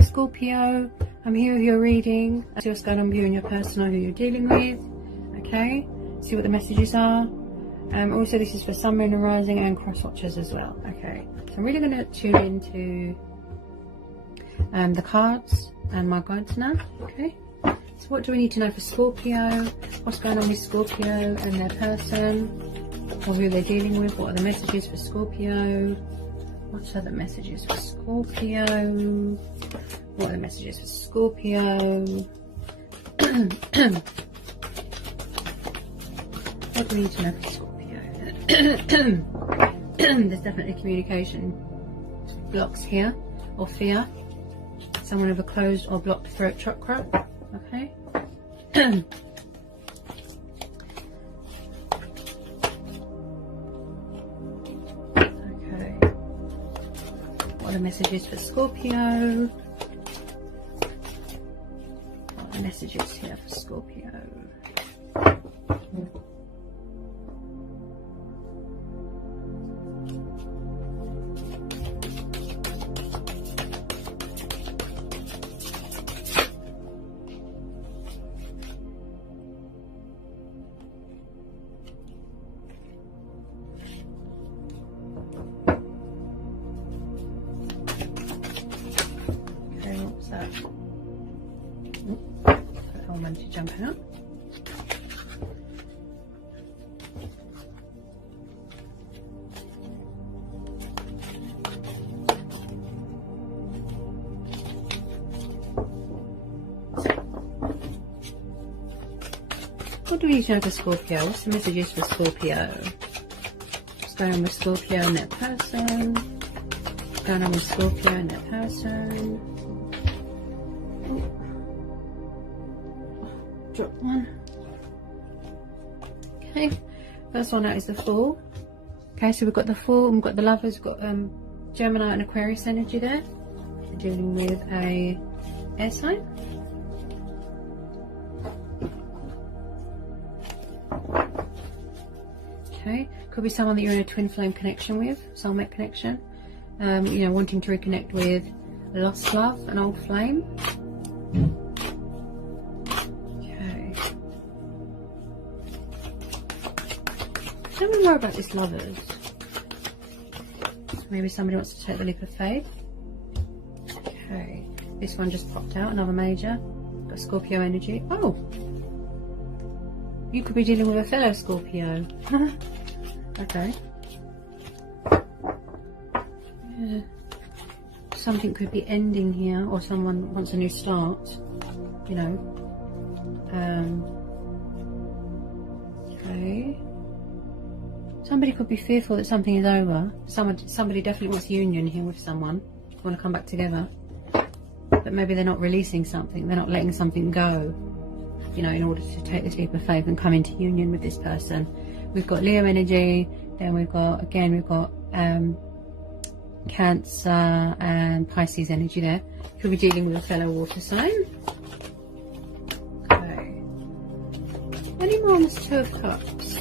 Hi Scorpio, I'm here with your reading. See what's going on with you and your person or who you're dealing with. Okay, see what the messages are. Also this is for Sun, Moon and Rising and cross watchers as well. Okay, so I'm really going to tune into the cards and my guides now. Okay, so what do we need to know for Scorpio? What's going on with Scorpio and their person or who they're dealing with? What are the messages for Scorpio? What are the messages for Scorpio? What are the messages for Scorpio? What do we need to know for Scorpio? There's definitely communication blocks here, or fear. Someone with a closed or blocked throat chakra. Okay. What are the messages for Scorpio? What are the messages here for Scorpio? To jump out. What do we need to know for Scorpio? What's the messages for Scorpio? What's going on with Scorpio and their person? What's going on with Scorpio and their person? Drop one. Okay, first one out is the Fool. Okay, so we've got the Fool and we've got the Lovers. We've got Gemini and Aquarius energy there. We're dealing with a air sign. Okay, could be someone that you're in a twin flame connection with, soulmate connection. You know, wanting to reconnect with a lost love, an old flame. Tell me more about this Lovers. Maybe somebody wants to take the leap of faith. Okay, this one just popped out, another major. Got Scorpio energy. Oh, you could be dealing with a fellow Scorpio. Okay. Yeah. Something could be ending here, or someone wants a new start. You know. Okay. Somebody could be fearful that something is over. Somebody definitely wants union here with someone. Want to come back together. But maybe they're not releasing something. They're not letting something go. You know, in order to take this leap of faith and come into union with this person. We've got Leo energy. Then we've got, again, we've got Cancer and Pisces energy there. Could be dealing with a fellow water sign. Okay. Any more on this Two of Cups?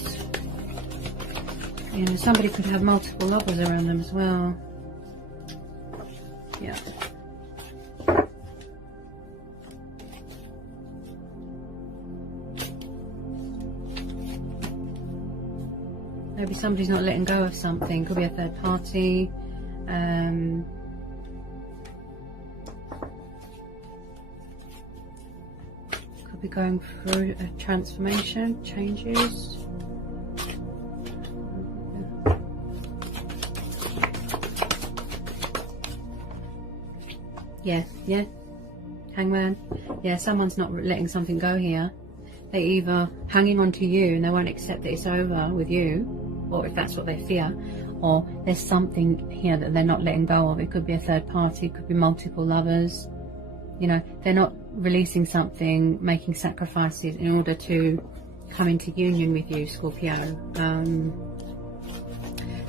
And somebody could have multiple lovers around them as well. Yeah. Maybe somebody's not letting go of something. Could be a third party. Could be going through a transformation, changes. Yeah, Hangman. Yeah, someone's not letting something go here. They're either hanging on to you and they won't accept that it's over with you, or if that's what they fear, or there's something here that they're not letting go of. It could be a third party, it could be multiple lovers. You know, they're not releasing something, making sacrifices in order to come into union with you, Scorpio.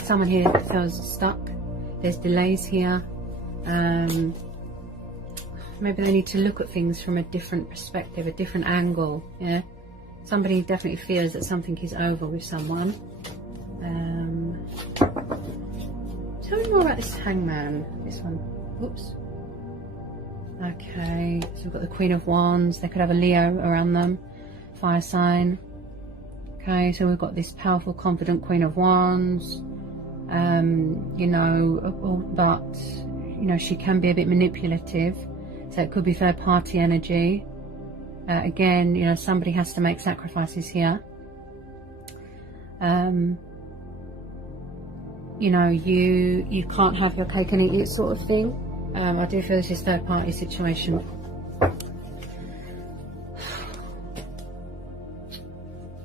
Someone here feels stuck. There's delays here. Maybe they need to look at things from a different perspective, a different angle. Yeah, somebody definitely fears that something is over with someone. Tell me more about this Hangman. This one. Oops. Okay, so we've got the Queen of Wands. They could have a Leo around them, fire sign. Okay, so we've got this powerful, confident Queen of Wands. You know, but, you know, she can be a bit manipulative. So it could be third party energy. Again, you know, somebody has to make sacrifices here. You know, you can't have your cake and eat it sort of thing. I do feel this is third party situation.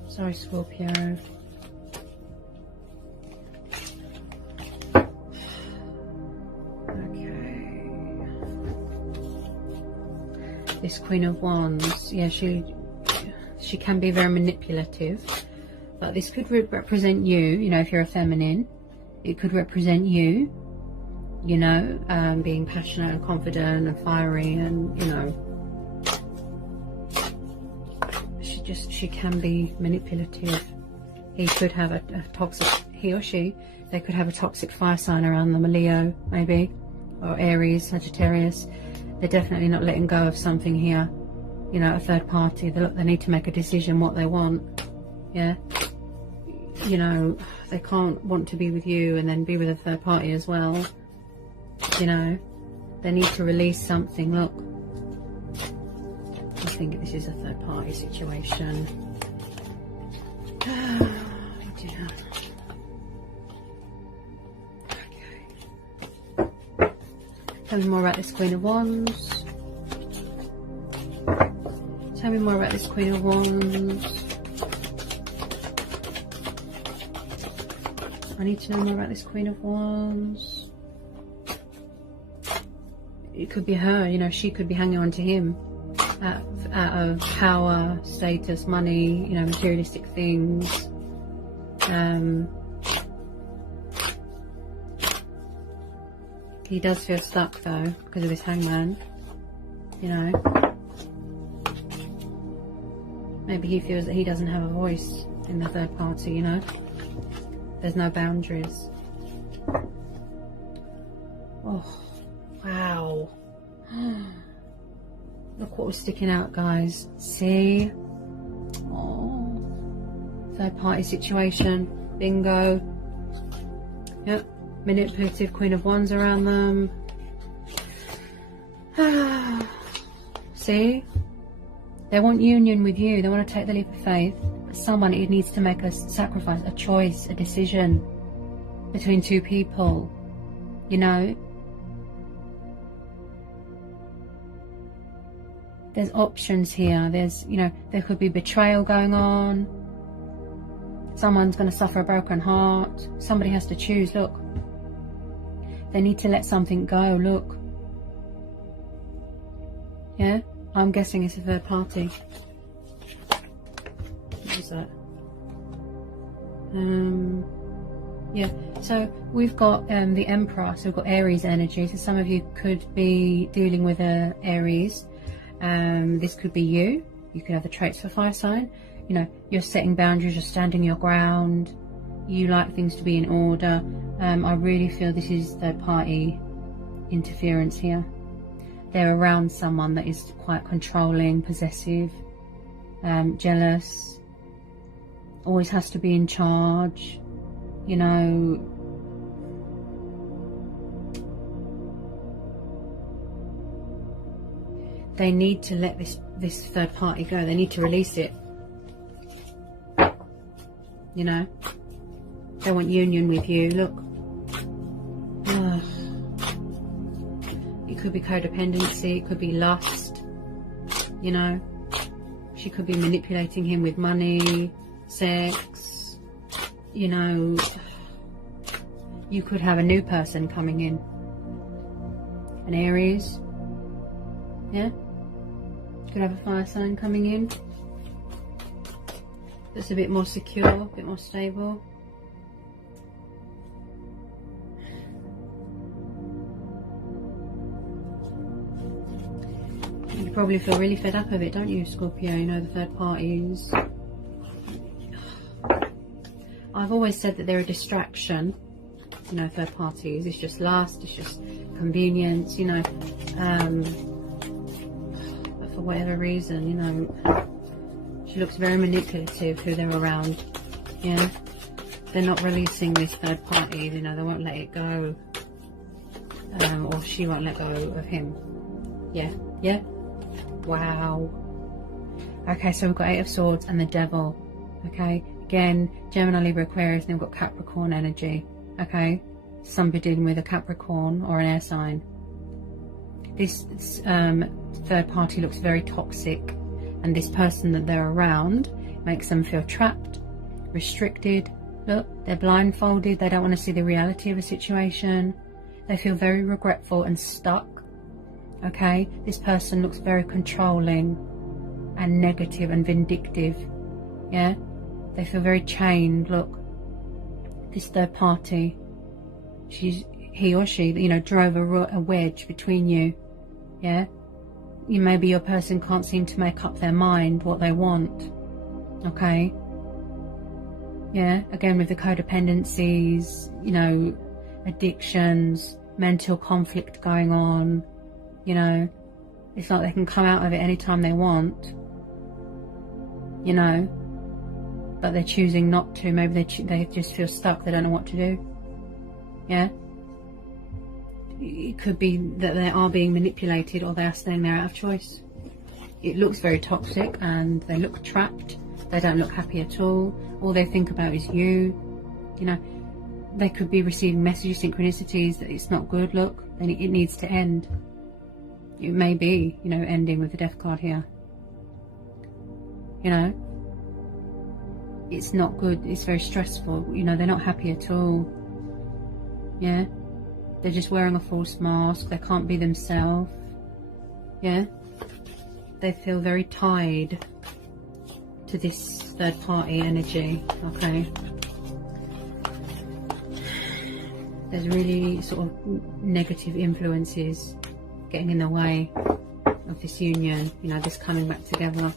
Sorry, Scorpio. Okay. This Queen of Wands, yeah, she can be very manipulative, but this could represent you. You know, if you're a feminine, it could represent you. You know, being passionate and confident and fiery, and you know, she can be manipulative. He could have a toxic, he or she, they could have a toxic fire sign around them, a Leo maybe, or Aries, Sagittarius. They're definitely not letting go of something here. You know, a third party, they need to make a decision what they want. Yeah, you know, they can't want to be with you and then be with a third party as well. You know, they need to release something. Look, I think this is a third party situation. Oh dear. Okay. Tell me more about this Queen of Wands. Tell me more about this Queen of Wands. I need to know more about this Queen of Wands. It could be her, you know, she could be hanging on to him out of power, status, money, you know, materialistic things. He does feel stuck though because of his hangman, you know. Maybe he feels that he doesn't have a voice in the third party, you know. There's no boundaries. Oh. Wow. Look what was sticking out, guys. See? Oh. Third party situation. Bingo. Yep. Manipulative Queen of Wands around them. See? They want union with you. They want to take the leap of faith. But someone, it needs to make a sacrifice, a choice, a decision between two people. You know? There's options here. There's, you know, there could be betrayal going on. Someone's going to suffer a broken heart. Somebody has to choose. Look. They need to let something go. Look. Yeah? I'm guessing it's a third party. What was that? Yeah. So we've got the Emperor. So we've got Aries energy. So some of you could be dealing with Aries. This could be you. You could have the traits for fire sign. You know, you're setting boundaries, you're standing your ground, you like things to be in order. I really feel this is third party interference here. They're around someone that is quite controlling, possessive, jealous, always has to be in charge, you know. They need to let this third party go. They need to release it. You know? They want union with you. Look. Ugh. It could be codependency. It could be lust. You know? She could be manipulating him with money, sex. You know? You could have a new person coming in. An Aries. Yeah? Could have a fire sign coming in that's a bit more secure, a bit more stable. You probably feel really fed up of it, don't you, Scorpio? You know, the third parties. I've always said that they're a distraction. You know, third parties. It's just lust, it's just convenience, you know. whatever reason, you know. She looks very manipulative, who they're around. Yeah, they're not releasing this third party, you know, they won't let it go. Or she won't let go of him. Yeah, yeah. Wow. Okay, so we've got Eight of Swords and the Devil. Okay, again, Gemini, Libra, Aquarius, and we've got Capricorn energy. Okay, somebody dealing with a Capricorn or an air sign. This third party looks very toxic, and this person that they're around makes them feel trapped, restricted. Look, they're blindfolded, they don't want to see the reality of a situation. They feel very regretful and stuck. Okay, this person looks very controlling and negative and vindictive. Yeah, they feel very chained. Look, this third party, he or she, you know, drove a wedge between you. Yeah, maybe your person can't seem to make up their mind what they want. Okay, yeah, again with the codependencies, you know, addictions, mental conflict going on. You know, it's like they can come out of it anytime they want, you know, but they're choosing not to. Maybe they just feel stuck, they don't know what to do. Yeah, it could be that they are being manipulated, or they are staying there out of choice. It looks very toxic, and they look trapped. They don't look happy at all. All they think about is you. You know, they could be receiving messages, synchronicities, that it's not good. Look, and it needs to end. It may be, you know, ending with the Death card here. You know, it's not good. It's very stressful. You know, they're not happy at all. Yeah, they're just wearing a false mask. They can't be themselves. Yeah, they feel very tied to this third party energy. Okay, there's really sort of negative influences getting in the way of this union, you know, this coming back together.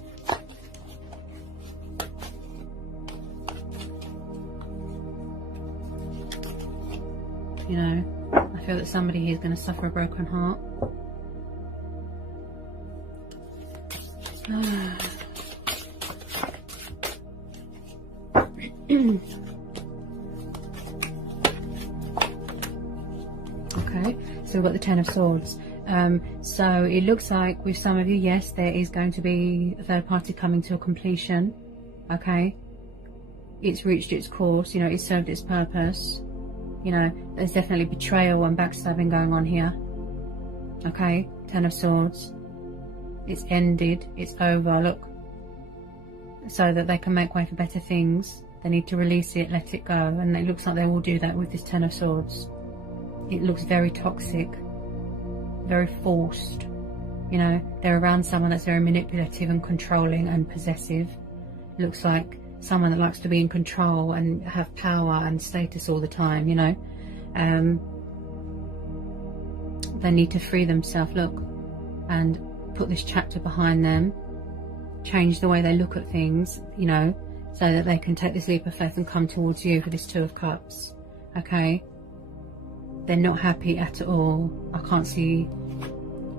You know, I feel that somebody here is going to suffer a broken heart. Okay, so we've got the Ten of Swords. So it looks like with some of you, yes, there is going to be a third party coming to a completion. Okay, it's reached its course, you know, it's served its purpose. You know, there's definitely betrayal and backstabbing going on here. Okay, Ten of Swords. It's ended, it's over. Look, so that they can make way for better things, they need to release it, let it go, and it looks like they will do that with this Ten of Swords. It looks very toxic, very forced. You know, they're around someone that's very manipulative and controlling and possessive. Looks like someone that likes to be in control and have power and status all the time, you know. They need to free themselves, look, and put this chapter behind them, change the way they look at things, you know, so that they can take this leap of faith and come towards you for this Two of Cups. Okay, they're not happy at all. I can't see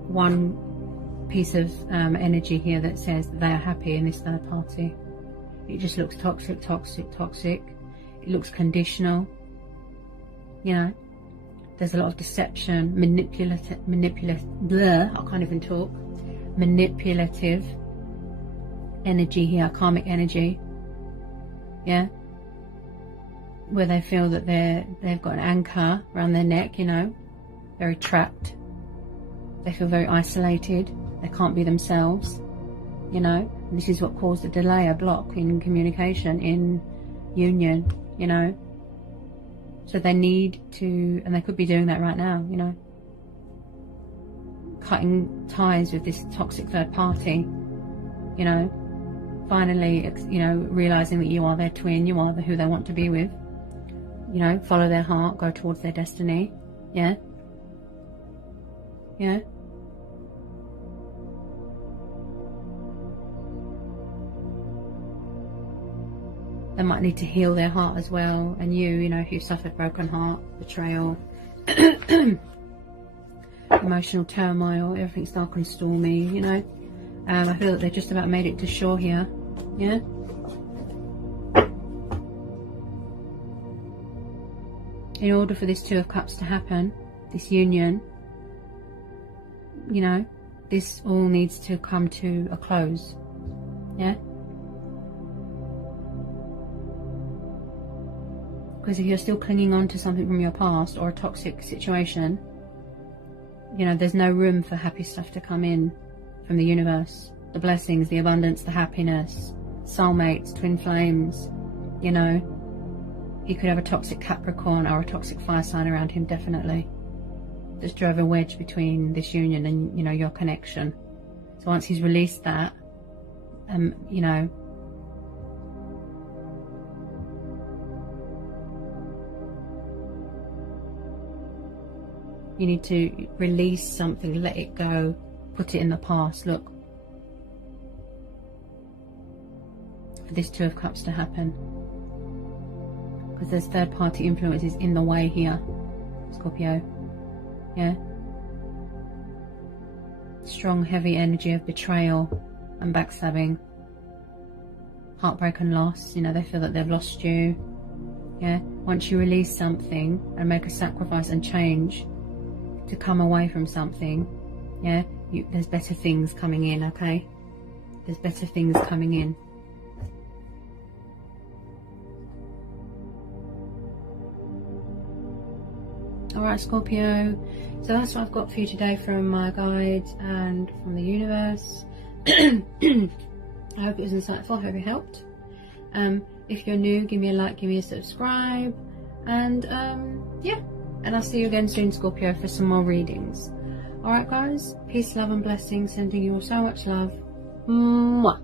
one piece of energy here that says that they are happy in this third party. It just looks toxic, toxic, toxic. It looks conditional. You know, there's a lot of deception, manipulative, blah, I can't even talk. Manipulative energy here, karmic energy. Yeah, where they feel that they've got an anchor around their neck, you know, very trapped. They feel very isolated. They can't be themselves, you know. And this is what caused a delay, a block in communication, in union, you know. So they need to, and they could be doing that right now, you know, cutting ties with this toxic third party, you know, finally, you know, realizing that you are their twin, you are who they want to be with, you know, follow their heart, go towards their destiny. Yeah, yeah. They might need to heal their heart as well, and you know, who suffered broken heart, betrayal, emotional turmoil, everything's dark and stormy, you know. I feel that they've just about made it to shore here. Yeah. In order for this Two of Cups to happen, this union, you know, this all needs to come to a close. Yeah. Because if you're still clinging on to something from your past or a toxic situation, you know, there's no room for happy stuff to come in from the universe. The blessings, the abundance, the happiness, soulmates, twin flames, you know. He could have a toxic Capricorn or a toxic fire sign around him, definitely. Just drove a wedge between this union and, you know, your connection. So once he's released that, you know, you need to release something, let it go, put it in the past. Look, for this Two of Cups to happen, because there's third-party influences in the way here, Scorpio. Yeah, strong, heavy energy of betrayal and backstabbing, heartbreak and loss. You know, they feel that they've lost you. Yeah, once you release something and make a sacrifice and change to come away from something, yeah, there's better things coming in. Okay, there's better things coming in. Alright, Scorpio, so that's what I've got for you today from my guides and from the universe. I hope it was insightful, I hope it helped. If you're new, give me a like, give me a subscribe, and yeah, and I'll see you again soon, Scorpio, for some more readings. Alright guys, peace, love and blessings, sending you all so much love. Mwah.